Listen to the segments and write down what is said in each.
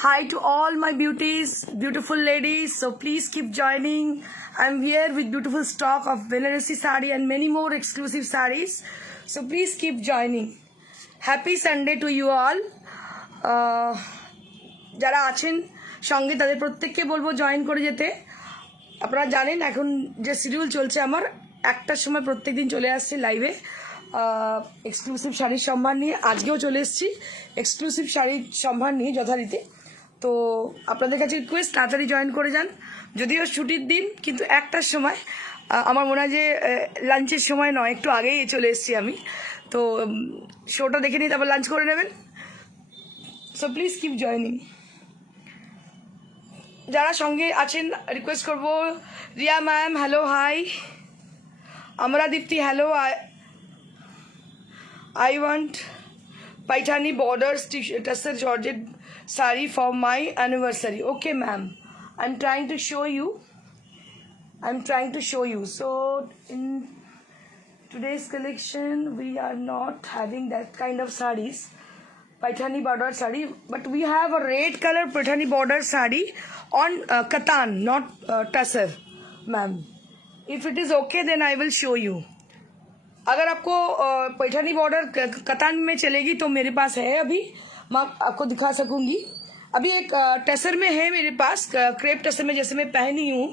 Hi to all my beauties, beautiful ladies. So please keep joining. I'm here with beautiful stock of Benarosi sari and many more exclusive sarees. So please keep joining. Happy Sunday to you all. যারা আছেন সঙ্গে তাদের প্রত্যেককে বলবো join করে যেতে। আপনারা জানেন এখন যে শিডিউল চলছে আমার একটার সময় প্রত্যেকদিন চলে আসছে লাইভে এক্সক্লুসিভ শাড়ির সম্ভার নিয়ে। আজকেও চলে এসেছি এক্সক্লুসিভ শাড়ির সম্ভার নিয়ে যথারীতি। তো আপনাদের কাছে রিকোয়েস্ট তাড়াতাড়ি জয়েন করে যান। যদিও ছুটির দিন কিন্তু একটার সময় আমার মনে হয় যে লাঞ্চের সময় নয়, একটু আগেই চলে এসেছি আমি। তো শোটা দেখে নিই, তারপর লাঞ্চ করে নেবেন। So please keep joining. যারা সঙ্গে আছেন রিকোয়েস্ট করবো, রিয়া ম্যাম হ্যালো হাই, আমরা দীপ্তি hello, I want Paithani borders Tasser Georgette sari for my anniversary. Okay ma'am, I'm trying to show you. So in today's collection we are not having that kind of sarees, Paithani border sari, but we have a red color Paithani border sari on katan, not Tasser ma'am. If it is okay then I will show you. अगर आपको Paithani border कतान में चलेगी तो मेरे पास है, अभी मैं आपको दिखा सकूंगी। अभी एक टेसर में है मेरे पास, क्रेप टेसर में जैसे मैं पहनी हूँ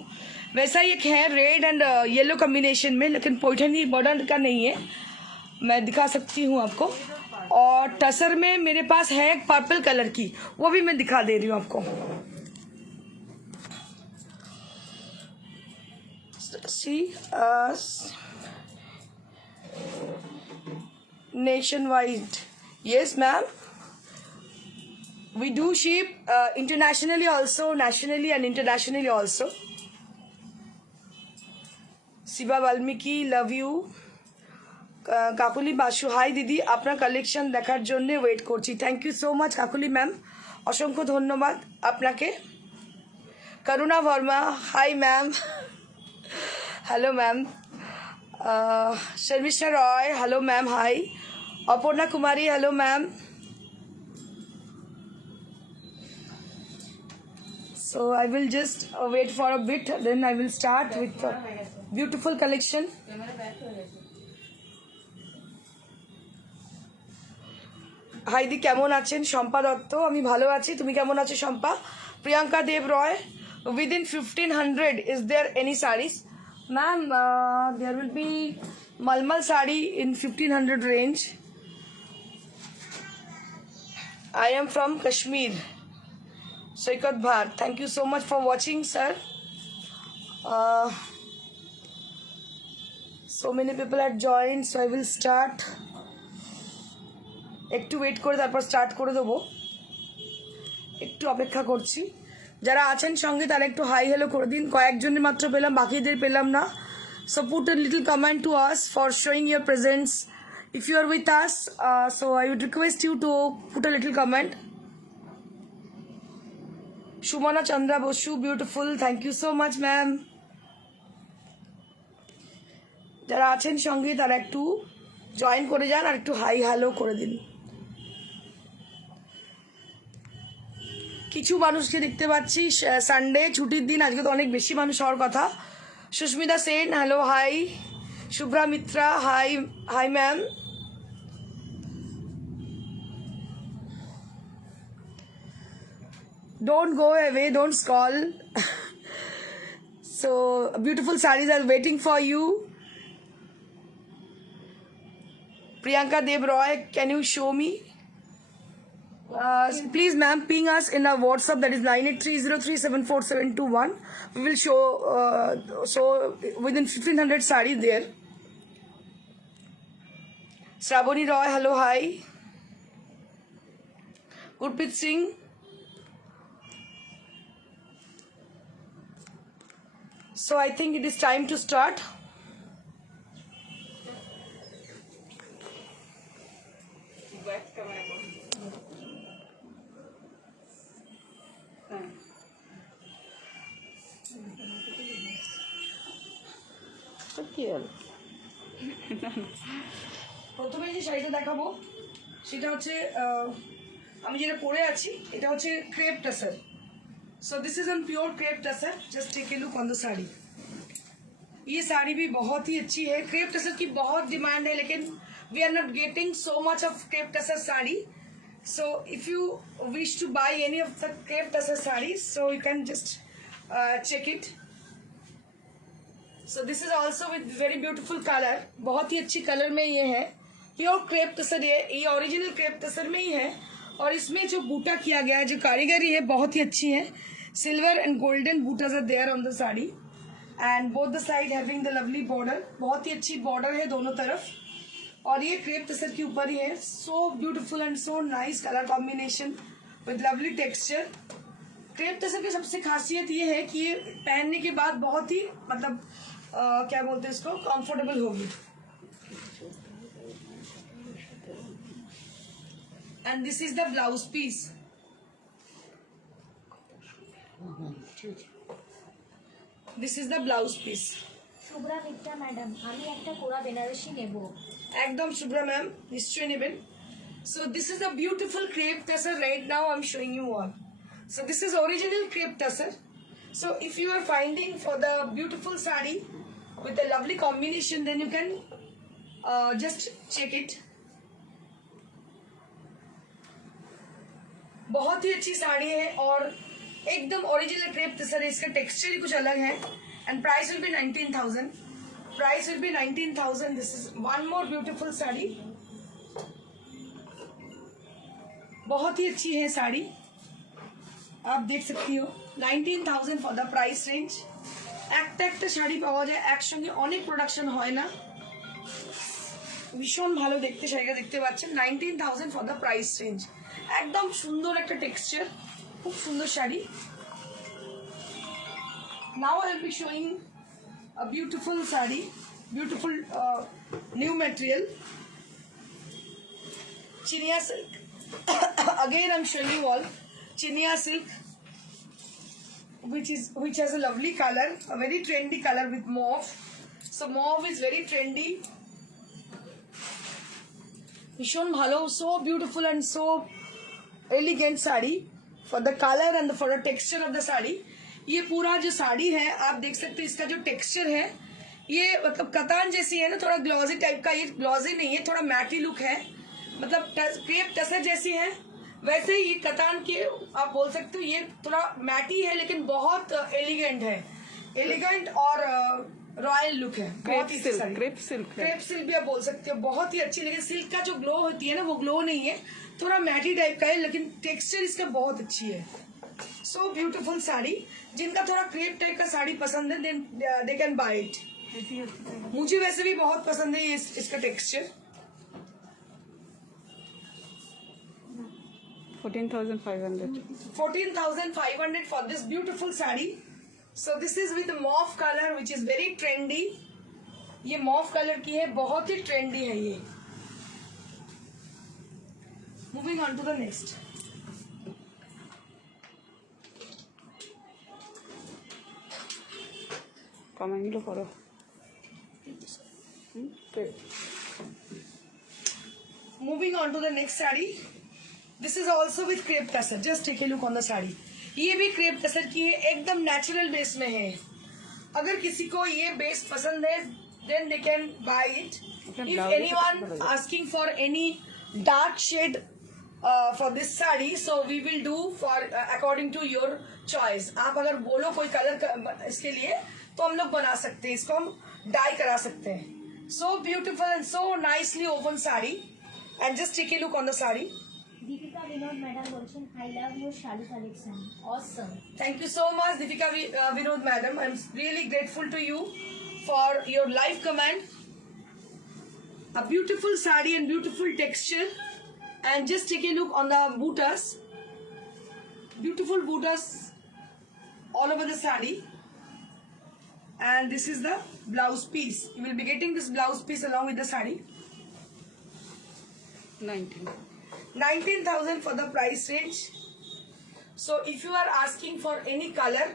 वैसा ही एक है रेड एंड येलो कॉम्बिनेशन में, लेकिन पैठानी बॉर्डर का नहीं है। मैं दिखा सकती हूँ आपको। और टेसर में मेरे पास है एक पर्पल कलर की, वो भी मैं दिखा दे रही हूँ आपको। सी nationwide, yes ma'am, we do ship internationally also, nationally and internationally also. Siba Valmiki, love you. Kakuli Basu, hi দিদি, আপনার কালেকশন দেখার জন্য ওয়েট করছি। Thank you so much Kakuli ma'am, অসংখ্য ধন্যবাদ আপনাকে। Karuna Barma, hi ma'am, hello ma'am. Sharmistha Roy, hello ma'am, hi. Aparna Kumari, hello ma'am. So I will just wait for a bit, then I will start with the beautiful collection. হাইদি কেমন আছেন? শম্পা দত্ত, আমি ভালো আছি, তুমি কেমন আছো শম্পা? প্রিয়াঙ্কা দেব রয়, within 1500 is there any sarees? Ma'am, there will be Malmal sari in 1500 range. I am from Kashmir. Saikat Bhat, thank you so much for watching, sir. So many people have joined, so I will start. একটু wait করে তারপর start করে দেবো, একটু অপেক্ষা করছি। যারা আছেন সঙ্গে তারা একটু হাই হ্যালো করে দিন, কয়েকজনের মাত্র পেলাম, বাকিদের পেলাম না। So put a little comment to us for showing your presence. If you are with us, so I would request you to put a little comment. Shumana Chandra Bosu, beautiful, thank you so much ma'am. যারা আছেন সঙ্গে তারা একটু join করে যান আর একটু hi hello করে দিন। কিছু মানুষকে দেখতে পাচ্ছি, সানডে ছুটির দিন, আজকে তো অনেক বেশি মানুষ হওয়ার কথা। Susmita Sen, hello hi. Shubhra Mitra, hi hi ma'am. Don't go away, don't scroll. So beautiful sarees are waiting for you. Priyanka Dev Roy, can you show me? Please ma'am, ping us in our WhatsApp, that is 9830374721. We will show so within 1500 sarees there. Shravani Roy, hello hi. Gurpreet Singh, so I think it is time to start. প্রথমে যে শাড়িটা দেখাবো সেটা হচ্ছে আমি যেটা পরে আছি এটা হচ্ছে crepe tussar. So this is on pure crepe tussar. Just take a look on the sari. ये साड़ी भी बहुत ही अच्छी है। क्रेप टसर की बहुत डिमांड है, लेकिन we are not getting so much of crepe tussar sari. So if you wish to buy any of the crepe tussar sari, so you can just check it. So this is also with very beautiful colour. बहुत ही अच्छी colour में ये है। Pure crepe tussar ये original crepe tussar में ही है। और इसमें जो बूटा किया गया है, जो कारीगरी है, बहुत ही अच्छी है। Silver and golden butas are there on the sari and both the side having the lovely border. बहुत ही अच्छी बॉर्डर है दोनों तरफ। और ये क्रेप टसर के ऊपर ही है। So beautiful and so nice colour combination with lovely texture. Crepe tussar की सबसे खासियत ये है कि ये पहनने के बाद बहुत ही मतलब क्या बोलते हैं इसको, कंफर्टेबल होगी। And this is the blouse piece. This is the blouse piece. Shubhra Mitra madam, আমি একটা কোরা বেনারসি নেব। একদম শুভ্রা ম্যাম, নিশ্চয়ই নেবেন। So this is a beautiful crepe tussar. Right now I am showing you all. So this is original crepe tussar. So if you are finding for the beautiful sari with a lovely combination, then you can just check it। बहुत ही अच्छी साड़ी है और एकदम original crepe tussar है। इसका texture ही कुछ अलग है। And price will B 19,000। Price will B 19,000। This is one more beautiful sari. बहुत ही अच्छी है साड़ी, आप देख सकती हो। 19,000 फॉर द प्राइस रेंज। একটা একটা শাড়ি পাওয়া যায়, একসঙ্গে অনেক প্রোডাকশন হয় না। ভীষণ ভালো দেখতে শাড়িটা, দেখতে পাচ্ছেন। 19,000 ফর দ্য প্রাইস রেঞ্জ। একদম সুন্দর একটা টেক্সচার, খুব সুন্দর sari. Now I will be showing a beautiful sari, beautiful new material, Chiniya silk. Again I am showing you all Chiniya silk, which has a lovely color, a very trendy color with mauve. So mauve is very trendy, भीषण भालो। so beautiful and so elegant sari for the color and for the texture of the sari. ये पूरा जो साड़ी है आप देख सकते हैं, इसका जो टेक्सचर है ये मतलब कतान जैसी है ना, थोड़ा ग्लॉजी टाइप का। ये ग्लॉजी नहीं है, थोड़ा मैटी लुक है, मतलब क्रेप टसर जैसी है। वैसे ही ये कतान के आप बोल सकते हो, ये थोड़ा मैटी है लेकिन बहुत एलिगेंट है। एलिगेंट और रॉयल लुक है। बहुत ही क्रेप सिल्क भी आप बोल सकते हो। बहुत ही अच्छी, लेकिन सिल्क का जो ग्लो होती है ना, वो ग्लो नहीं है, थोड़ा मैटी टाइप का है, लेकिन टेक्सचर इसका बहुत अच्छी है। So beautiful sari. जिनका थोड़ा क्रेप टाइप का साड़ी पसंद है, then they can buy it. मुझे वैसे भी बहुत पसंद है ये इसका texture. 14,500 14,500 for this beautiful sari। So this is with mauve color, which is very trendy। ये mauve color की है, बहुत ही trendy है ये। Moving on to the next। কমেন্টগুলো করো। Moving on to the next sari। This is also with crepe tussar. Just take a look on the sari. ये भी क्रेप टसर की है, एकदम नेचुरल बेस में है। अगर किसी को ये बेस पसंद है, then they can buy it। If anyone asking for any dark shade for this sari, so we will do for according to your choice। आप अगर बोलो कोई कलर इसके लिए, तो हम लोग बना सकते हैं, इसको हम डाई करा सकते हैं। So beautiful and so nicely woven sari. And just take a look on the sari. Deepika Binod madam বলছেন, I love your sari collection, Assam. Thank you so much, Deepika Vinod madam। I'm really grateful to you for your live comment। A beautiful sari and beautiful texture। And just take a look on the bootas। Beautiful bootas all over the sari। And this is the blouse piece। You will be getting this blouse piece along with the sari। 19,000 for the price range। So if you are asking for any color,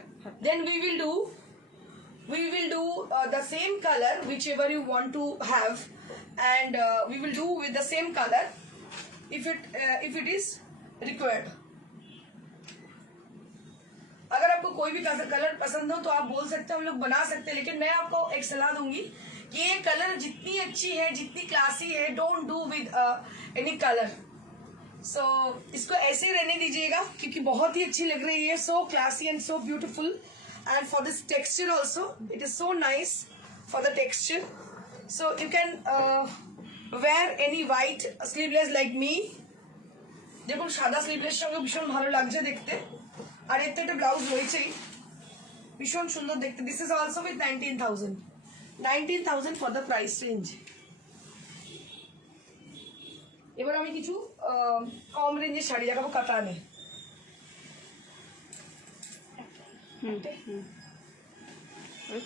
then we will do the same color whichever you want to have, and we will do with the same color if it is required. अगर आपको कोई भी colour पसंद हो तो आप बोल सकते हैं, हम लोग बना सकते हैं, लेकिन मैं आपको एक सलाह दूंगी कि ये कलर जितनी अच्छी है, जितनी क्लासी है, don't do with any colour. So इसको ऐसे ही रहने दीजिएगा क्योंकि बहुत ही अच्छी लग रही है, so classy and so beautiful. And for this texture also it is so nice for the texture. So you can wear any white sleeveless like me. দেখুন সাদা স্লিভলেস সঙ্গে ভীষণ ভালো লাগছে দেখতে, আর এতে একটা ব্লাউজ রয়েছেই, ভীষণ সুন্দর দেখতে। This is also with 19,000 for the price range. এবার আমি কিছু কম রেঞ্জের শাড়ি দেখাবো কাতানে। হুম হুম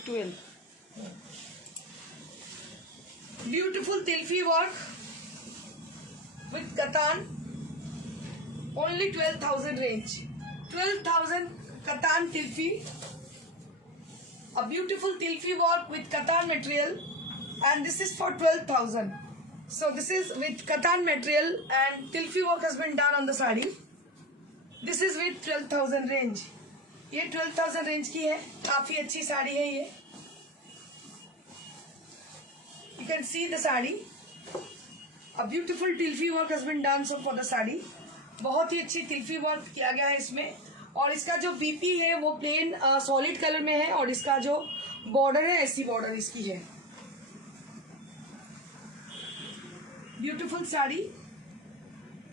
12 Beautiful tilfi work with katan, only 12,000 range. 12,000 katan tilfi, a beautiful tilfi work with katan material, and this is for 12,000. So this is with katan material and tilfi work has been done on the sari. This is with 12,000 range. ये 12,000 range की है, काफी अच्छी साड़ी है ये। You can see the sari, a beautiful tilfi work has been done so for the sari. बहुत ही अच्छी tilfi वर्क किया गया है इसमें, और इसका जो बीपी है वो प्लेन सॉलिड कलर में है, और इसका जो बॉर्डर है ऐसी बॉर्डर इसकी है। Beautiful sari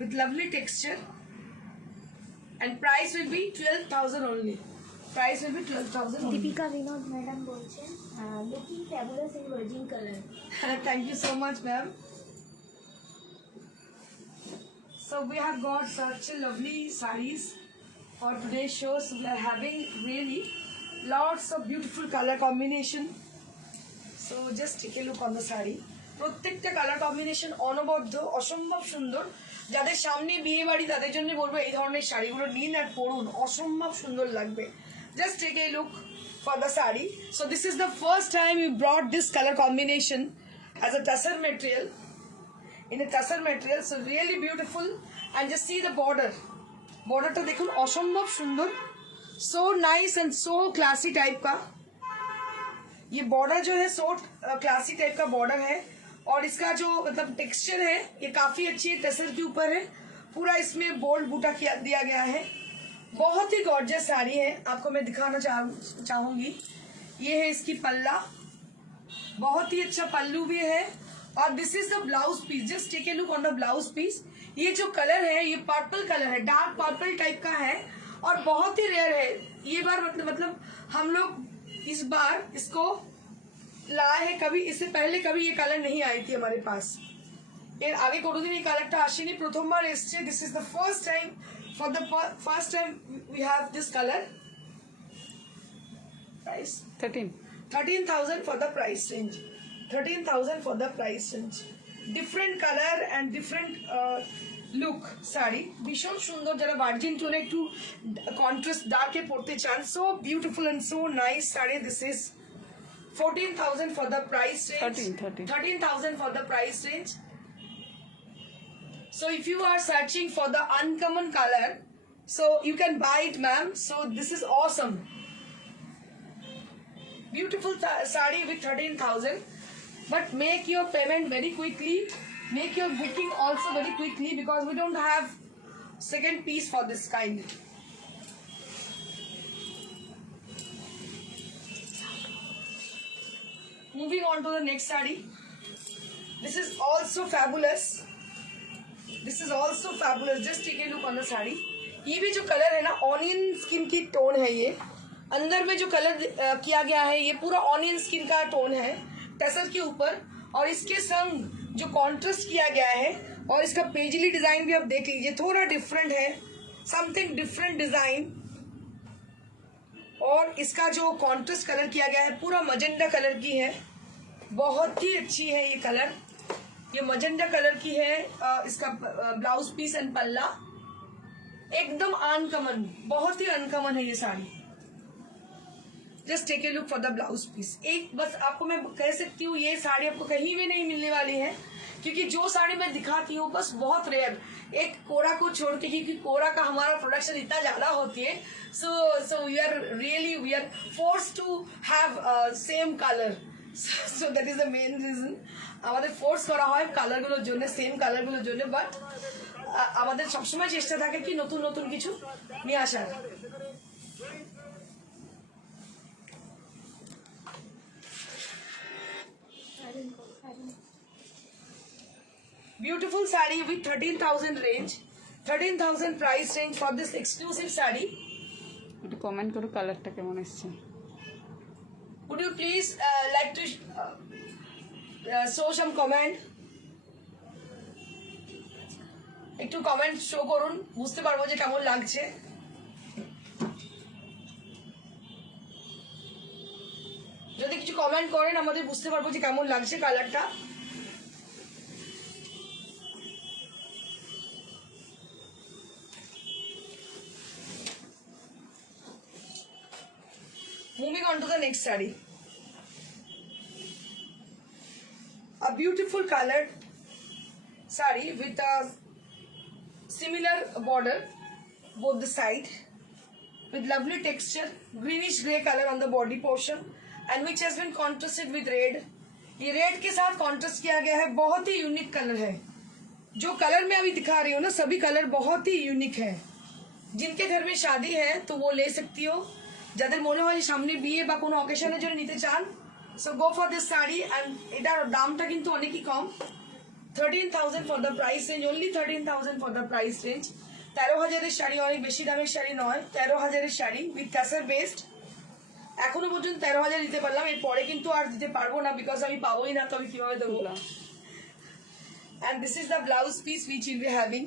with lovely texture and price will be 12,000 only. Price will be 12,000 only. Deepika Binod madam বলছেন looking fabulous in virgin colour. Thank you so much, ma'am. So we have got such a lovely sarees for today's show. So we are having really lots of beautiful color combination. So just take a look on the saree. প্রত্যেকটা colour combination অনবদ্য, অসম্ভব সুন্দর। যাদের সামনে বিয়ে বাড়ি তাদের জন্য বলবো এই ধরনের শাড়িগুলো নিন আর পরুন, অসম্ভব সুন্দর লাগবে। Just take a look for the saree. So this is the first time we brought this color combination as a tussar material, in a tussar material. So really beautiful, and just see the border. Border तो देखो असंभव सुंदर, so nice and so classy type का। ये border जो है so classy type का border है, और इसका जो मतलब टेक्सचर है ये काफी अच्छी है, टसर के ऊपर है, पूरा इसमें बोल्ड बूटा किया दिया गया है। बहुत ही गॉर्जियस साड़ी है, आपको मैं दिखाना चाहूंगी। ये है इसकी पल्ला, बहुत ही अच्छा पल्लू भी है, और this is the blouse piece. Just take a look on the blouse piece. ये जो कलर है ये पर्पल कलर है, डार्क पर्पल टाइप का है, और बहुत ही रेयर है। ये बार मतलब हम लोग इस बार इसको लाए हैं, कभी इससे पहले कभी ये कलर नहीं आई थी हमारे पास, এর আগে কোনোদিন এই কালারটা আসেনি, প্রথমবার এসছে। This is the first time, for the first time we have this colour. Price 13,000 for the price range. 13,000 for the price range. Different color and different look sari, ভীষণ সুন্দর। যারা ভার্জিন টোনে একটু কন্ট্রাস্ট ডার্কে পড়তে চান, so beautiful and so nice sari. This is 14,000 for the price range. 13,000 for the price range. So if you are searching for the uncommon color, so you can buy it, ma'am. So this is awesome. Beautiful sari with 13,000. But make your payment very quickly. Make your booking also very quickly, because we don't have second piece for this kind. Moving on to the next sari. This is also fabulous. This is also fabulous. Just take a look on the sari. ये भी जो colour है ना, onion skin की tone है। ये अंदर में जो कलर किया गया है ये पूरा ऑनियन स्किन का टोन है टसर के ऊपर, और इसके संग जो कॉन्ट्रास्ट किया गया है, और इसका पेजली डिजाइन भी आप देख लीजिए, थोड़ा डिफरेंट है, समथिंग डिफरेंट डिजाइन। और इसका जो कॉन्ट्रास्ट कलर किया गया है पूरा मजेंडा कलर की है, बहुत ही अच्छी है ये कलर। ये मजेंडा कलर की है। इसका ब्लाउज पीस एंड पल्ला एकदम अनकॉमन, बहुत ही अनकॉमन है ये sari. Just take a look for the blouse piece. एक बस आपको मैं कह सकती हूँ ये साड़ी आपको कहीं भी नहीं मिलने वाली है, क्योंकि जो साड़ी मैं दिखाती हूँ बस बहुत रेयर, एक कोरा को छोड़ के, क्योंकि कोरा का हमारा प्रोडक्शन इतना ज्यादा होती है, so we are force to have same colour, so that is the main reason আমাদের ফোর্স করা হয় কালারগুলোর জন্য, সেম কালারগুলোর জন্য। বাট আমাদের সবসময় চেষ্টা থাকে কি নতুন নতুন কিছু নিয়ে আসার। Beautiful saree with 13,000 range, 13,000 price range for this exclusive saree. একটু কমেন্ট করো কালারটা কেমন এসছে। Would you please like to show some comment? একটু কমেন্ট শো করুন, বুঝতে পারবো যে কেমন লাগছে। যদি কিছু কমেন্ট করেন আমাদের বুঝতে পারবো যে কেমন লাগছে কালারটা। Moving on to the next saree. A beautiful colored saree with a similar border both the side, with lovely texture, greenish grey color on the body portion and which has been contrasted with red. ये red के साथ contrast किया गया है, बहुत ही unique colour है। जो colour मैं अभी दिखा रही हूँ ना, सभी कलर बहुत ही यूनिक है। जिनके घर में शादी है तो वो ले सकती हो, যাদের মনে হয় সামনে বিয়ে বা কোনো অকেশনের জন্য নিতে চান, so go for this sari. And এটার দামটা কিন্তু অনেকই কম, 13,000 for the price range, only 13,000 for the price range. 13,000-এর শাড়ি অনেক বেশি দামের শাড়ি নয়, 13,000-এর শাড়ি উইথ কাসার বেস্ট। এখনো পর্যন্ত 13,000 দিতে পারলাম, এরপরে কিন্তু আর দিতে পারবো না, বিকজ আমি পাবোই না, তো আমি কিভাবে দেবো। And this is the blouse piece which will be having.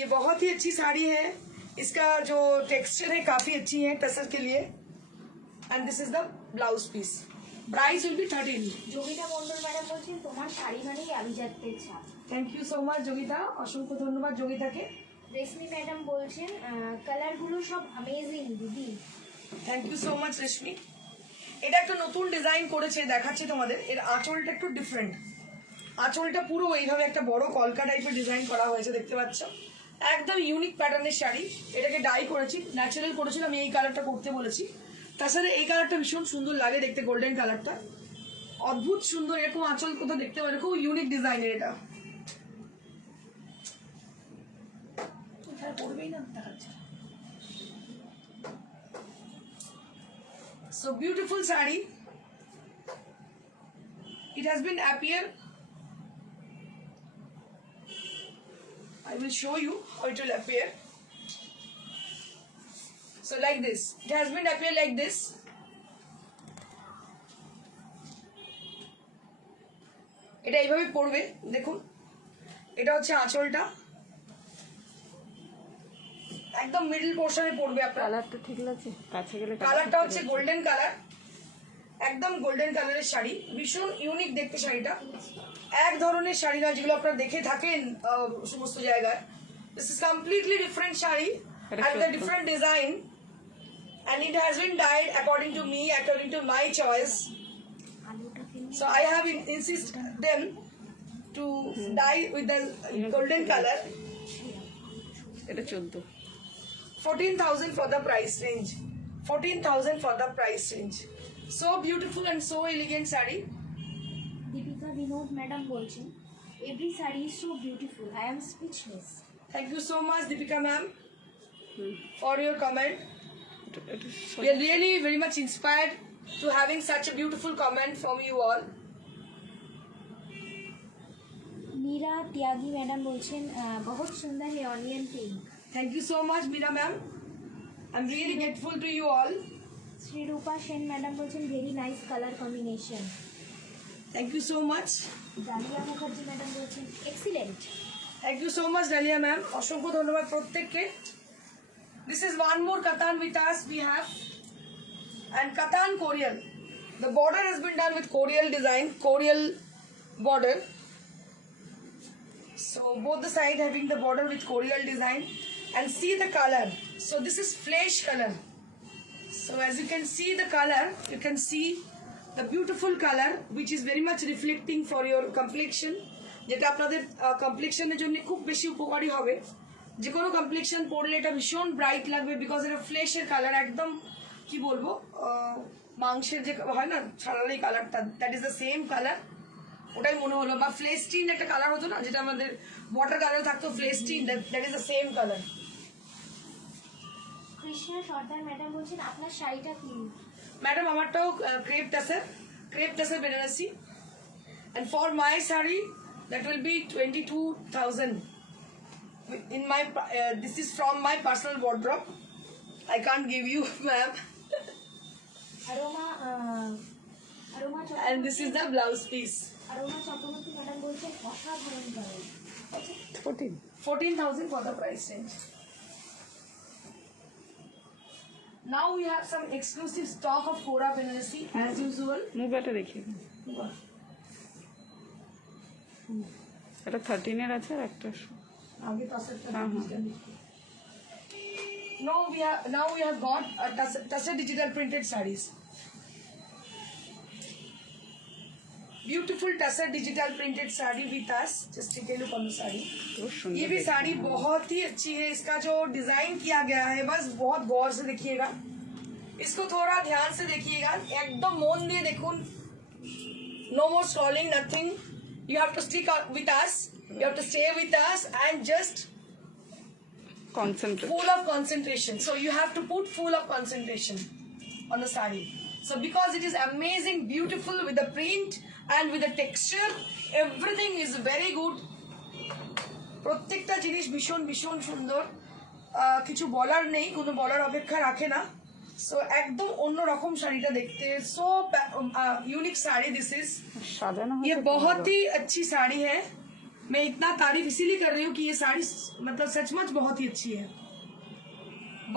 ये बहुत ही अच्छी साड़ी है, इसका जो टेक्सचर है काफी अच्छी है टसर के लिए। And this is the blouse piece, price will be 13। Yogita Mondal madam বলছেন তোমার শাড়ি মানেই আভিজাত্যের ছাপ। Thank you so much Yogita, অসংখ্য ধন্যবাদ যোগিতাকে। রেশমি ম্যাডাম বলছেন কালারগুলো সব অ্যামেজিং দিদি। থ্যাংক ইউ সো মাচ রেশমি। এটা একটা নতুন ডিজাইন করেছে, দেখাচ্ছি তোমাদের। এর আঁচলটা একটু ডিফারেন্ট, আঁচলটা পুরো এইভাবে একটা বড় কলকা টাইপের ডিজাইন করা হয়েছে, দেখতে পাচ্ছ। একদম ইউনিক প্যাটার্নের শাড়ি, এটাকে ডাই করেছি, ন্যাচারাল করেছিলাম, আমি এই কালারটা করতে বলেছি। তাছাড়া এই কালারটা ভীষণ সুন্দর লাগে দেখতে, গোল্ডেন কালারটা অদ্ভুত সুন্দর, এরকম আঁচল কোথাও দেখতে পারে, খুব ইউনিক ডিজাইনের এটা। পড়বেই না, দেখাচ্ছে। So beautiful saree. It has been appear. I will show you how it will appear. So like this. It has been appear like this. এটা এইভাবে পড়বে, দেখুন। এটা হচ্ছে আঁচলটা, একদম মিডল পোর্শনে পড়বে আপনার। কালারটা ঠিক লাগছে, কাছে গেলে কালারটা হচ্ছে গোল্ডেন কালার, একদম গোল্ডেন কালারের শাড়ি, ভীষণ ইউনিক দেখতে শাড়িটা। এক ধরনের শাড়ি না যেগুলো আপনারা দেখে থাকেন সমস্ত জায়গায়। This is completely different sari and the different design, and it has been dyed according to me, according to my choice. So I have insisted them to dye with the golden color. এটা 14। 14,000 for the price range. 14,000 for the price range. So beautiful and so elegant saree. Deepika Binod madam বলছেন every sari is so beautiful, I am speechless. Thank you so much, Deepika ma'am, for your comment. এটা We are really very much inspired to having such a beautiful comment from you all. Meera Tyagi madam बोलছেন बहुत सुंदर है onion pink. Thank you so much, Meera ma'am. I'm really grateful to you all. Shri Rupa Sen madam बोलছেন very nice color combination। Thank you so much. Dalia Mukherjee madam বলছেন excellent। Thank you so much, Dalia ma'am. অসংখ্য ধন্যবাদ প্রত্যেককে। This is one more katan with us we have, and katan Corial. The border has been done with Corial design, Corial border. So both the side having the border with Corial design, and see the color. So this is flesh color. So as you can see the color, you can see the beautiful color which is very much reflecting for your complexion, যেটা আপনাদের কমপ্লেক্সনের জন্য খুব বেশি উপকারী হবে। যে কোনো complexion পরলে এটা ভীষণ ব্রাইট লাগবে, বিকজ এটা ফ্লেশের কালার, একদম কি বলবো মাংসের যে হয় না ছাড়ালে কালারটা, that is the same colour. ওটাই মনে হলো, বা ফ্লেস্টিন একটা কালার হতো না যেটা আমাদের ওয়াটার কালার থাকতো, ফ্লেস্টিন, that is the same colour. Krishna Sardar madam বলছেন আপনার শাড়িটা কি? ম্যাডাম আমারটাও ক্রেপ টাসের Banarasi, and for my saree that will be 22,000 in my this is from my personal wardrobe. I can't give you ma'am. Aroma And this is the blouse piece. Aroma Chakraborty madam বলছেন অসাধারণ colour. 14,000 for the price range. Now we have some exclusive stock of Kora Benassi as usual. মুগাটা দেখিয়ে দিন। এটা 13 আছে আর একটা आगे तासर हाँ, हाँ। Now we have got Tasser digital printed sarees. Beautiful Tasser digital printed saree with us. Just take a look on the saree. बहुत सुंदर ये भी देखने साड़ी बहुत ही अच्छी है। इसका जो डिजाइन किया गया है बस बहुत गौर से देखिएगा, इसको थोड़ा ध्यान से देखिएगा, एकदम मन दिए देखून। No more scrolling, nothing. You have to stick with us. You have to stay with us and just concentrate. full of concentration. So you have to put full of concentration on the saree. So because it is amazing, beautiful with the print and with the texture, everything is very good. প্রত্যেকটা জিনিস ভীষণ ভীষণ সুন্দর, কিছু বলার নেই, কোনো বলার অপেক্ষা রাখে না। সো একদম অন্য রকম শাড়িটা দেখতে, so unique sari this is. সাজানো ये হয়েছে बहुत ही अच्छी साड़ी है। मैं इतना तारीफ इसीलिए कर रही हूँ कि ये साड़ी मतलब सचमुच बहुत ही अच्छी है,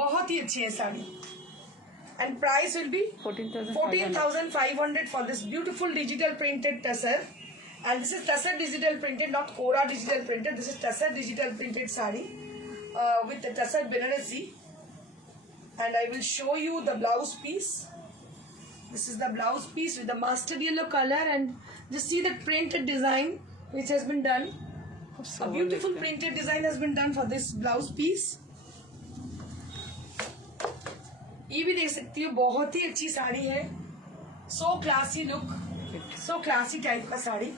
बहुत ही अच्छी है sari. And price will B 14,500 for this beautiful digital printed tasser. And this is tasser digital printed, not Kora digital printed. This is tasser digital printed saree with the tasser Benarasi. And I will show you the blouse piece. This is the blouse piece with the mustard yellow color, and just see the printed design which has been done. A beautiful printed design has been done for this blouse piece. ये भी देख सकती हो, बहुत ही अच्छी साड़ी है। So classy look, so classy type का साड़ी।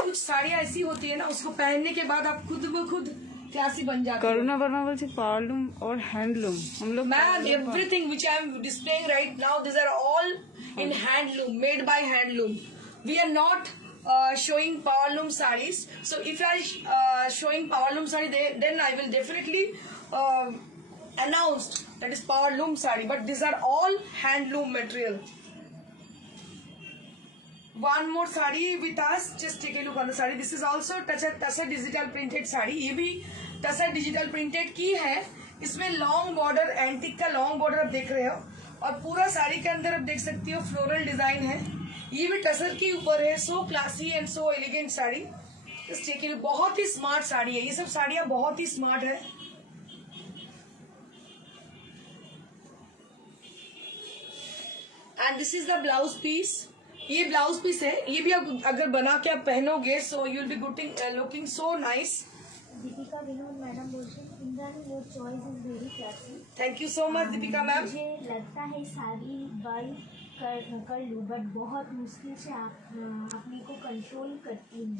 कुछ साड़ियाँ ऐसी होती है ना, उसको पहनने के बाद आप खुद ब खुद क्लासी बन जाती हो। करुणा वर्मा बोलছে पावरलूम और हैंडलूम हम लोग Ma'am, everything which I am displaying right now, these are all in handloom, made by handloom. We are not showing powerloom sarees. So if I showing powerloom saree, then I will definitely announce that is powerloom saree. But these are all handloom material. One more saree with us. Just take a look on the saree. This is also Tasser digital printed saree. ये भी Tasser digital printed की है। इसमें long border, antique का long border आप देख रहे हो, और पूरा साड़ी के अंदर आप देख सकती हो फ्लोरल डिजाइन है। ये भी टसर के ऊपर है। So classy and so elegant sari. Just take a look, बहुत ही स्मार्ट साड़ी है। ये सब साड़ियाँ बहुत ही स्मार्ट है। And this is the blouse piece. ये ब्लाउज पीस है, ये भी आप अगर बना के आप पहनोगे, so you will be looking so nice. Deepika Vinod madam बोलছেন Indrani your choice is very classy. Thank you so much Deepika ma'am. मुझे लगता है साड़ी बाई कर लूँ, बट बहुत मुश्किल से अपने को कंट्रोल करती हूँ।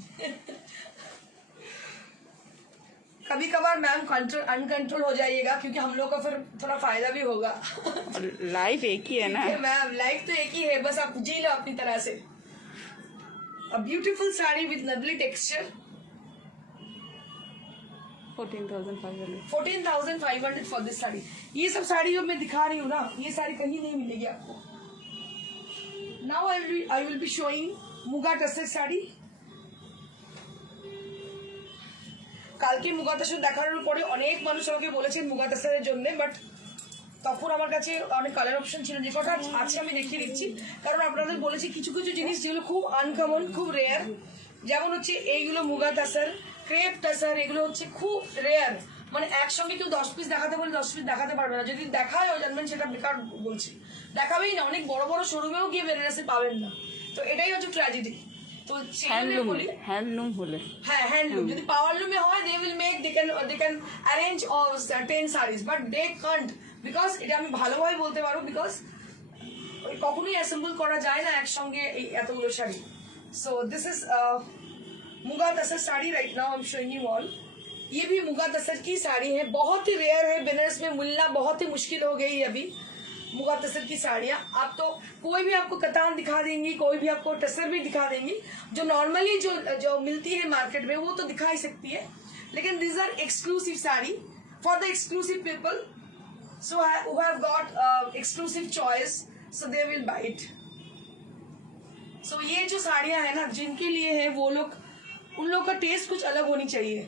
कभी कभार मैम अनकंट्रोल हो जाइएगा, क्योंकि हम लोग का फिर थोड़ा फायदा भी होगा। लाइफ एक ही है ना। मैम लाइफ तो एक ही है, बस आप जी लो अपनी तरह से। A beautiful sari with lovely texture. 14,500 for this sari. ये सब साड़ी जो मैं दिखा रही हूँ ना, ये साड़ी कहीं नहीं मिलेगी आपको। Now I will be showing muga tussar sari. কালকে মুগা তাসর দেখানোর পরে অনেক মানুষ আমাকে বলেছেন মুগা তাসরের জন্য, বাট তখন আমার কাছে অনেক কালার অপশন ছিল, যে কটা আছে আমি দেখিয়ে দিচ্ছি। কারণ আপনাদের বলেছি কিছু কিছু জিনিস যেগুলো খুব আনকমন, খুব রেয়ার, যেমন হচ্ছে এইগুলো মুগা তাসর, ক্রেপ তাসর, এগুলো হচ্ছে খুব রেয়ার। মানে একসঙ্গে কেউ 10 পিস দেখাতে বলে 10 পিস দেখাতে পারবে না। যদি দেখায় জানবেন সেটা বেকার বলছি, দেখাবেই না। অনেক বড় বড় শোরুমেও গিয়ে বেনারসে পাবেন না। তো এটাই হচ্ছে ট্র্যাজেডি। তো সেগুলো বলি হ্যান্ডলুম হলে হ্যাঁ হ্যান্ডলুম যদি পাওয়ারলুমে হয় they will make they can arrange 10 saris but they can't because এটা আমি ভালোভাবে বলতে পারবো বিকজ কখনোই অ্যাসেম্বল করা যায় না একসঙ্গে এই এতগুলো sari so this is muga tussar sari right now I am showing you all ये भी मुगा तसर की साड़ी है बहुत ही रेयर है बिनर्स में मिलना बहुत ही मुश्किल हो गई है अभी मुगा तसर की साड़ियाँ आप तो कोई भी आपको कतान दिखा देंगी कोई भी आपको टसर भी दिखा देंगी जो नॉर्मली जो मिलती है मार्केट में वो तो दिखा ही सकती है लेकिन this are exclusive sari for the exclusive people so who have got exclusive choice so they will buy it so ये जो साड़ियाँ हैं ना जिनके लिए है वो लोग उन लोग का टेस्ट कुछ अलग होनी चाहिए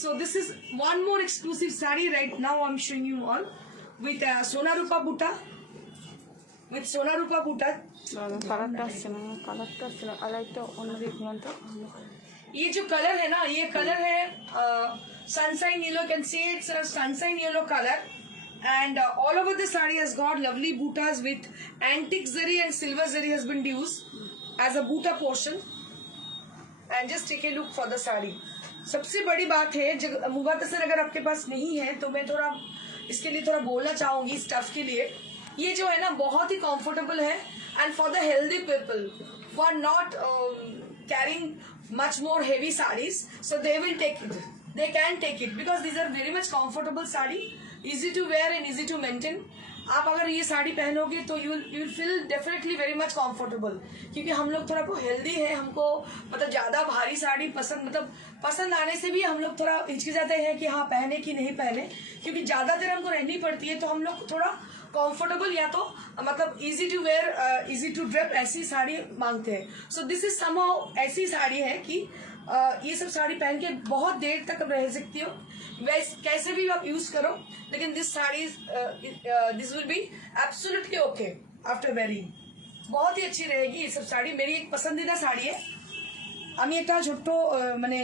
सो this is one more exclusive sari right now I am showing you all with सोना रूपा बूटा विथ सोना रूपा बूटा কালারটা আসছে না আলাইটটা অন্যদিকে ঘুরান তো ये जो कलर है ना ये कलर है sunshine yellow can see it's sunshine yellow colour and all over the saree has got lovely bootas with antique zari and silver zari has been used as a boota portion and just take a look for the saree सबसे बड़ी बात है जब मुगा तसर अगर आपके पास नहीं है तो मैं थोड़ा इसके लिए थोड़ा बोलना चाहूंगी स्टफ के लिए ये जो है ना बहुत ही कंफर्टेबल है and for the healthy people for not carrying much more heavy saris so they will take it they can take it because these are very much comfortable sari easy to wear and easy to maintain आप अगर ये साड़ी पहनोगे तो you will feel definitely very much comfortable क्योंकि हम लोग थोड़ा को हेल्दी है हमको मतलब ज़्यादा भारी साड़ी पसंद आने से भी हम लोग थोड़ा हिचकिचाते हैं कि हाँ पहने कि नहीं पहने क्योंकि ज़्यादा देर हमको रहनी पड़ती है तो हम लोग थोड़ा कंफर्टेबल या तो मतलब easy to wear easy to drape ऐसी साड़ी मांगते हैं सो दिस इज समहाउ ऐसी साड़ी है कि ये सब साड़ी पहन के बहुत देर तक रह सकती हो वैसे कैसे भी आप यूज करो लेकिन this sari this will be absolutely okay after wearing बहुत ही अच्छी रहेगी ये सब साड़ी मेरी एक पसंदीदा শাড়ি है আমি একটা ছোট্ট মানে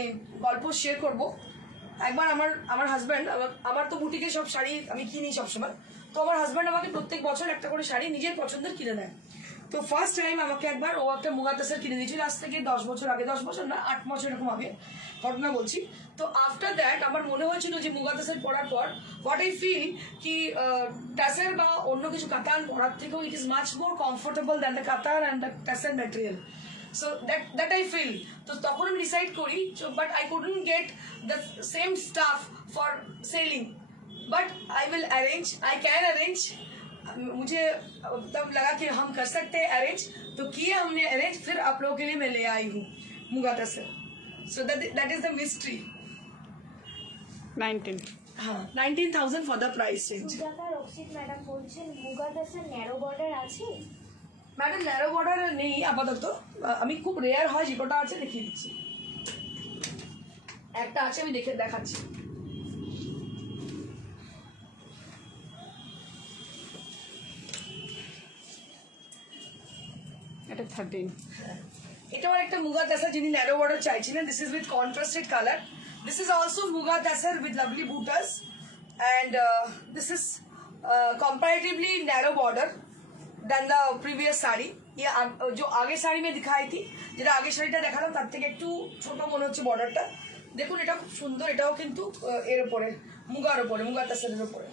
গল্প শেয়ার করব একবার আমার হাজব্যান্ড আমার তো বুটিকে সব শাড়ি আমি কিনি সবসময় তো আমার হাজব্যান্ড আমাকে প্রত্যেক বছর একটা করে শাড়ি নিজের পছন্দের কিনে দেয় তো ফার্স্ট টাইম আমাকে একবার ও একটা মুগা তাসর কিনে দিয়েছিল আজ থেকে 10 বছর আগে 10 বছর না 8 বছর এরকম আগে ঘটনা বলছি তো আফটার দ্যাট আমার মনে হয়েছিল যে মুগা তাসর পরার পর হোয়াট আই ফিল কি টাসের বা অন্য কিছু কাতান পরার থেকেও it is much more comfortable than the katan and the tussar material so that I feel তো তখন আমি ডিসাইড করি but I couldn't get the same stuff for selling but I will arrange I can arrange मुझे तब लगा कि हम कर सकते हैं अरेंज तो किए हमने अरेंज फिर आप लोगों के लिए मैं ले आई हूँ muga tussar so that is the mystery 19 हाँ 19,000 for the price range Sujata Rakshit madam বলছেন মুগা দাসের ন্যারো বর্ডার আছে ম্যাডাম ন্যারো বর্ডার নেই আপাতত আমি খুব রেয়ার হয় যে কটা আছে দেখিয়ে দিচ্ছি একটা আছে আমি দেখাচ্ছি এটা 13 এটাও একটা মুগা তাসার যিনি ন্যারো বর্ডার চাইছিলেন this is with contrasted colour this is also muga tussar with lovely butas and this is comparatively narrow border then the previous sari ये जो आगे साड़ी में दिखाई थी যেটা আগে শাড়িটা দেখালাম তার থেকে একটু ছোট মনে হচ্ছে বর্ডারটা দেখুন এটা খুব সুন্দর এটাও কিন্তু এর উপরে মুগার উপরে মুগা তাসারের উপরে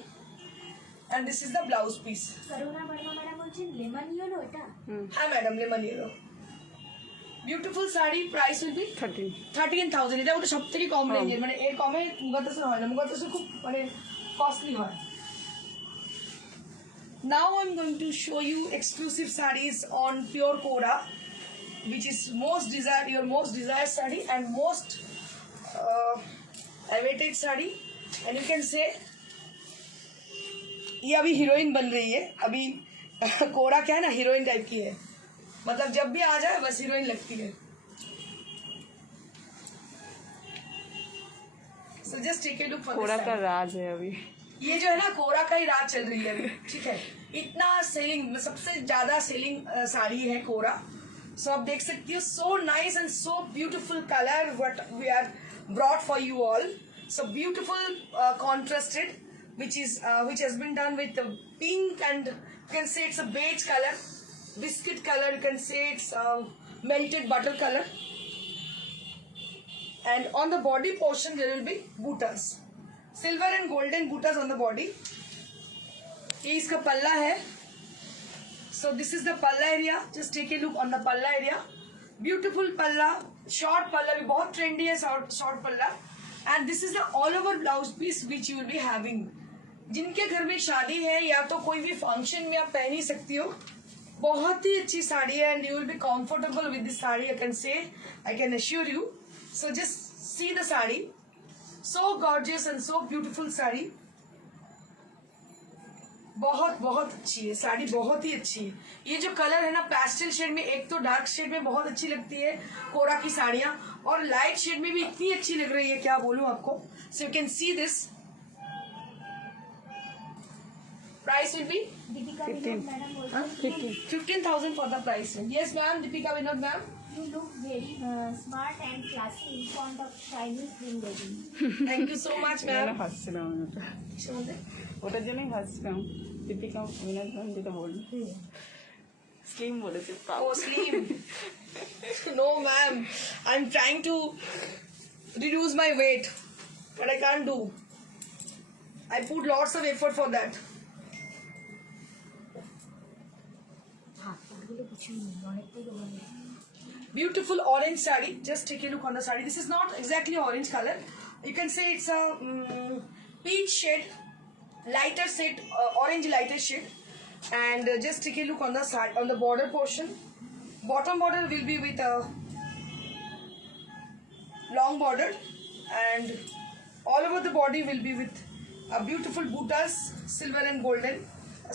and this is the blouse piece Karuna Barma madam বলছেন লেমন ইয়েলো এটা हाँ madam lemon yellow beautiful sari price will be 13,000 এটা ওটা সবথেকে কম রেঞ্জের মানে এর কমে মুগা তাসর হয় না মুগা তাসর খুব মানে কস্টলি হয় Now I'm going to show you exclusive sarees on pure Kora which is your most desired saree and most awaited saree and you can say ये अभी हीरोइन बन रही है अभी कोरा क्या है ना हीरोइन टाइप की है मतलब जब भी आ जाए बस हीरोइन लगती है so just take a look for Quora this का saree. राज है अभी ये जो है ना कोरा का ही राज चल रही है अभी ठीक है इतना सेलिंग सबसे ज्यादा सेलिंग साड़ी है कोरा सो आप देख सकती हो so nice and so beautiful colour what we are brought for you all so beautiful contrasted which has been done with pink and you can say it's a beige color biscuit color you can say it's melted butter color. And on the body portion there will be buttas, silver and golden buttas on the body. ये इसका पल्ला है. So this is the palla area. Just take a look on the palla area. Beautiful palla, short palla भी बहुत trendy है, short palla. And this is the all over blouse piece which you will be having. जिनके घर में शादी है या तो कोई भी फंक्शन में आप पहन ही सकती हो. बहुत ही अच्छी साड़ी है and you will be comfortable with this sari. I can say, I can assure you. So just see the sari. So gorgeous and so beautiful sari. बहुत बहुत अच्छी है साड़ी, बहुत ही अच्छी है. ये जो कलर है ना पैस्टल शेड में, एक तो डार्क शेड में बहुत अच्छी लगती है कोरा की साड़ियाँ, और लाइट शेड में भी इतनी अच्छी लग रही है, क्या बोलूं आपको. सो you can see this. Price will B Deepika Vinod madam बोलते हैं 15,000 for the price. Yes ma'am, Deepika Vinod ma'am. you look very smart and classy in front of Chinese green lady. Thank you so much ma'am. হাসছিলাম ওটার জন্যই হাসছিলাম Deepika Binod ma'am যেটা বলল slim বলেছে Oh, slim. No, ma'am. I'm trying to reduce my weight, but I can't do. I put lots of effort for that. हाँ ওগুলো কিছু নেই, অনেকটাই দোকান. Beautiful orange saree. Just take a look on the saree. This is not exactly orange color. You can say it's a peach shade, lighter shade, orange lighter shade. And just take a look on the side, on the border portion. Bottom border will be with a long border, and all over the body will be with a beautiful buttas, silver and golden,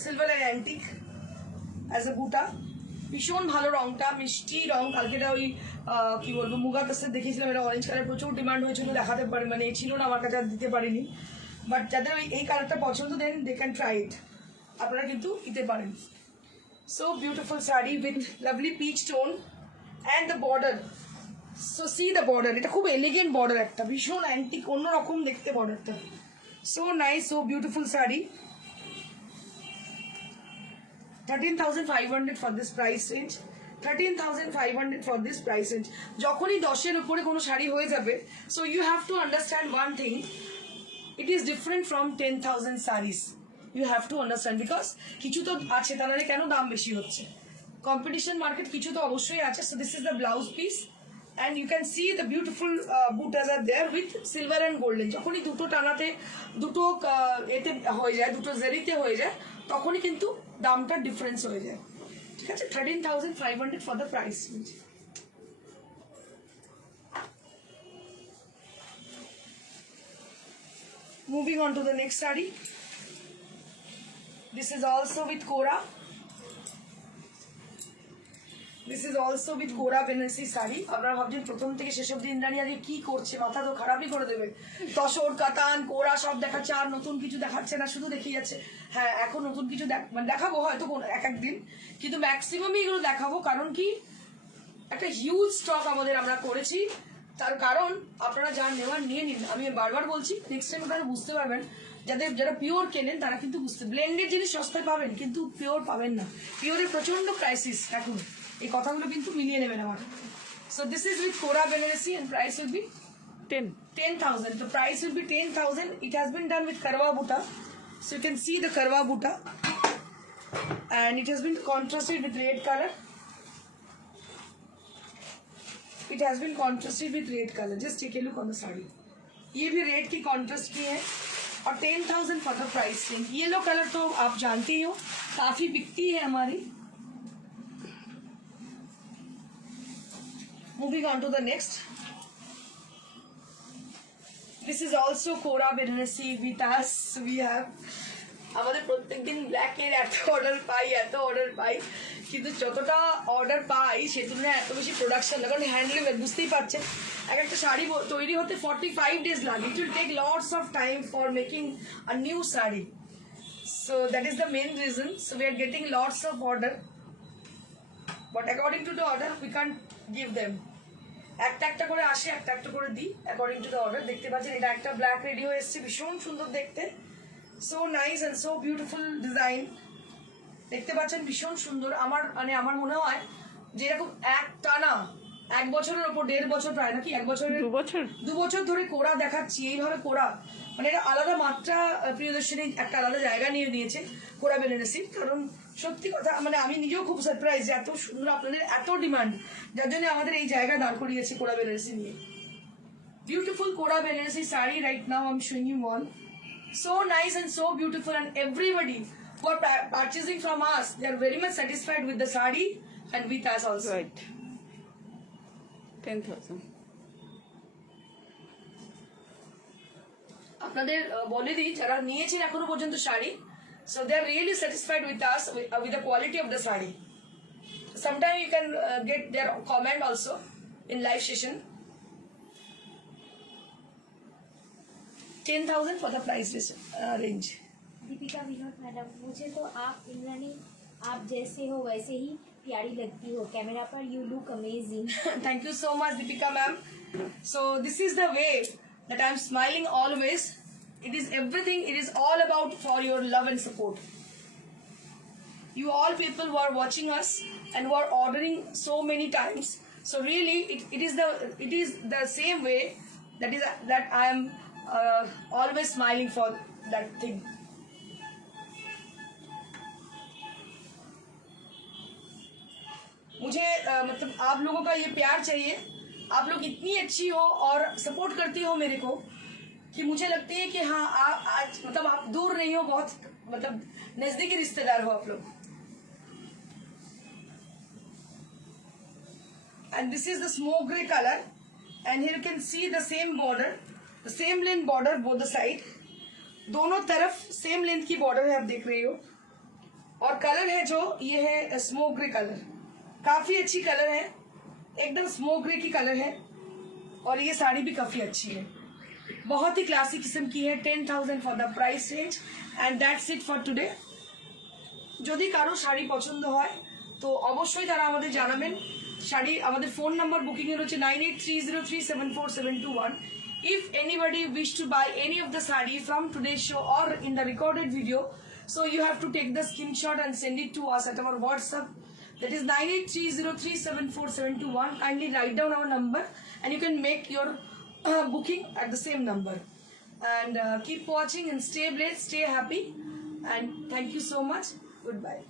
silver and antique as a butta. ভীষণ ভালো রংটা, মিষ্টি রং. কালকেটা ওই কি বলবো মুগা কাছে দেখিয়েছিলাম, এটা অরেঞ্জ কালার প্রচুর ডিমান্ড হয়েছিল, দেখাতে পারি মানে ছিল না আমার কাছে, আর দিতে পারিনি. বাট যাদের ওই এই কালারটা পছন্দ দেন দে ক্যান ট্রাই ইট, আপনারা কিন্তু দিতে পারেন. So beautiful sari with lovely peach tone and the border. So see the border, এটা খুব এলিগেন্ট বর্ডার, একটা ভীষণ অ্যান্টিক অন্যরকম দেখতে বর্ডারটা. So nice, so beautiful sari. 13,500 for this price range. 13,500 for this price range. যখনই 10-এর উপরে কোনো শাড়ি হয়ে যাবে, so you have to understand one thing, it is different from 10,000 sarees. You have to understand, because কিছু তো আছে, তার মানে কেন দাম বেশি হচ্ছে. কম্পিটিশন মার্কেট কিছু তো অবশ্যই আছে. So this is the blouse piece and you can see the beautiful buttas are there with silver and golden. যখনই দুটো টানাতে, দুটো এতে হয়ে যায়, দুটো জেরিতে হয়ে যায়, তখনই কিন্তু দামটা ডিফারেন্স হয়ে যায়. ঠিক আছে, 13,500 for the price. Moving on to the next sari. This is also with কোরা. দিস ইজ অলসো উইথ কোরা বেনারসি শাড়ি. আপনারা ভাবছেন প্রথম থেকে শেষ অব্দি ইন্দ্রাণী আজকে কি করছে, মাথা তো খারাপই করে দেবে. তসর কাতান কোরা সব দেখাচ্ছে, আর নতুন কিছু দেখাচ্ছে না, শুধু দেখিয়ে যাচ্ছে. হ্যাঁ, এখন নতুন কিছু দেখাবো হয়তো এক একদিন, কিন্তু ম্যাক্সিমামই এগুলো দেখাবো. কারণ কি, একটা হিউজ স্টক আমরা করেছি. তার কারণ আপনারা যা নেওয়ার নিয়ে নিন. আমি বারবার বলছি, নেক্সট টাইম আপনারা বুঝতে পারবেন. যারা পিওর কেনেন তারা কিন্তু বুঝতে, ব্লেন্ডেড জিনিস সস্তায় পাবেন কিন্তু পিওর পাবেন না. পিওরের প্রচন্ড ক্রাইসিস এখন, এই কথাগুলো কিন্তু মিলিয়ে নেবেন আমার. সো দিস ইজ উইথ কোরা Banarasi and price will be 10,000. The price will be 10,000. It has been done with karwa butta. So you can see the karwa butta and it has been contrasted with red color. It has been contrasted with red color. Just take a look on the sari. ये भी red की contrast की है और 10,000 for the price range. Yellow colour तो आप जानते ही हो, काफी बिकती है हमारी. Moving on to the next. This is also Kora Benaressi with us. We have আমাদের প্রত্যেকদিন ব্ল্যাকের এত অর্ডার পাই, কিন্তু যতটা অর্ডার পাই সে তুলনায় এত বেশি প্রোডাকশন লাগে. কারণ হ্যান্ডলুমের বুঝতেই পারছেন, এক একটা শাড়ি তৈরি হতে 45 days লাগে. It will take lots of time for making a new sari. So that is the main reason. So we are getting lots of order, but according to the order we can't give them. একটা একটা করে আসে, একটা একটা করে দিই according to the order. দেখতে পাচ্ছেন এটা একটা ব্ল্যাক রেডি হয়ে এসছে, ভীষণ সুন্দর দেখতে. So nice and so beautiful design. দেখতে পাচ্ছেন ভীষণ সুন্দর. আমার মনে হয় যেরকম এক টানা 1 বছরের ওপর 1.5 বছর প্রায় নাকি 1 বছরের 2 বছর 2 বছর ধরে কোরা দেখাচ্ছি এইভাবে কোরা মানে এটা আলাদা মাত্রা প্রিয়দর্শিনী একটা আলাদা জায়গা নিয়ে নিয়েছে কোরা বেনারসি কারণ সত্যি কথা মানে আমি নিজেও খুব সারপ্রাইজ যে এত সুন্দর আপনাদের এত ডিমান্ড যার জন্য আমাদের এই জায়গা দাঁড় করিয়েছে কোরা বেনারসি নিয়ে beautiful Kora Benaressi saree right now I'm showing you one so nice and so beautiful and everybody who are purchasing from us they are very much satisfied with the saree and with us also right 10,000 আপনাদের বলে দিই যারা নিয়েছেন এখনো পর্যন্ত sari so they are really satisfied with us with the quality of the saree sometime you can get their comment also in live session 10,000 for the price range Deepika Vinod madam मुझे तो आप इंद्रानी आप जैसे हो वैसे ही प्यारी लगती हो कैमरा पर you look amazing thank you so much Deepika ma'am so this is the way that I'm smiling always it is everything it is all about for your love and support you all people who are watching us and who are ordering so many times so really it is the same way that I am always smiling for that thing मुझे मतलब आप लोगों का ये प्यार चाहिए आप लोग इतनी अच्छी हो और सपोर्ट करती हो मेरे को कि मुझे लगती है कि हाँ आज मतलब आप दूर नहीं हो बहुत मतलब नजदीकी रिश्तेदार हो आप लोग and this is the smoke gray color and here you can see the same border the same length border both the side दोनों तरफ सेम लेंथ की बॉर्डर है आप देख रही हो और कलर है जो ये है स्मोक ग्रे कलर काफी अच्छी कलर है एकदम स्मोक ग्रे की कलर है और ये साड़ी भी काफी अच्छी है बहुत ही क्लासिक किस्म की है 10,000 for the price range and that's it for today যদি কারো শাড়ি পছন্দ হয় তো অবশ্যই তারা আমাদের জানাবেন শাড়ি আমাদের ফোন নাম্বার বুকিং এর হচ্ছে 9830374721 if anybody wish to buy any of the saree from today's show or in the recorded video so you have to take the screenshot and send it to us at our WhatsApp that is 9830374721 kindly write down our number and you can make your booking at the same number and keep watching and stay blessed stay happy and thank you so much goodbye